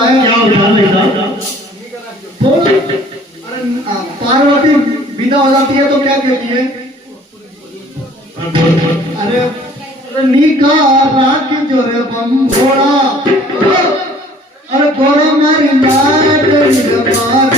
गाया क्या होता है भाई साहब? बोल। अरे पार्वती विदा हो जाती है तो क्या कहती है? अरे अरे नीका राखी जो रे बम भोला, अरे गोरा मारी लाड मार